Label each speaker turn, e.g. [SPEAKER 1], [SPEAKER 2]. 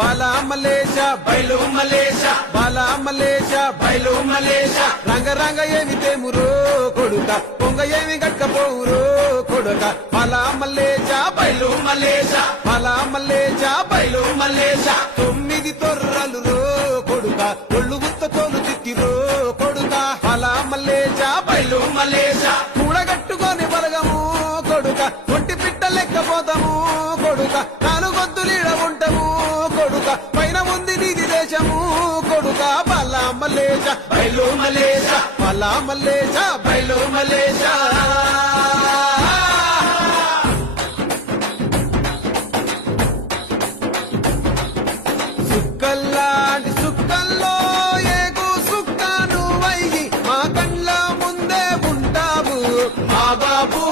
[SPEAKER 1] బాలా మలేషా
[SPEAKER 2] బయలు మలేషా
[SPEAKER 1] బాలా మలేషా
[SPEAKER 2] బయలు మలేషా
[SPEAKER 1] రంగ రంగ ఏమి తెమురో కొడుక పొంగ ఏమి గట్టపోవురో కొడుక. బాలా మలేషా
[SPEAKER 2] బయలు మలేషా
[SPEAKER 1] బాలా మలేషా
[SPEAKER 2] బయలు మలేషా
[SPEAKER 1] తొమ్మిది తొర్రలు రో కొడుక ఒళ్ళు గుత్త తోలు తిట్టిరో కొడుక. బాలా మలేషా
[SPEAKER 2] బయలు మలేషా
[SPEAKER 1] కూడగట్టుకొని బలగము కొడుక ఒంటి పిట్ట లెక్కపోతాము కొడుక. నాలుగొద్దు ఉంది నిధి దేశము కొడుక బల మలేషా
[SPEAKER 2] బయలు మలేషా
[SPEAKER 1] బల మలేషా
[SPEAKER 2] బయలు మలేషా
[SPEAKER 1] సుక్కల్లాంటి బాబు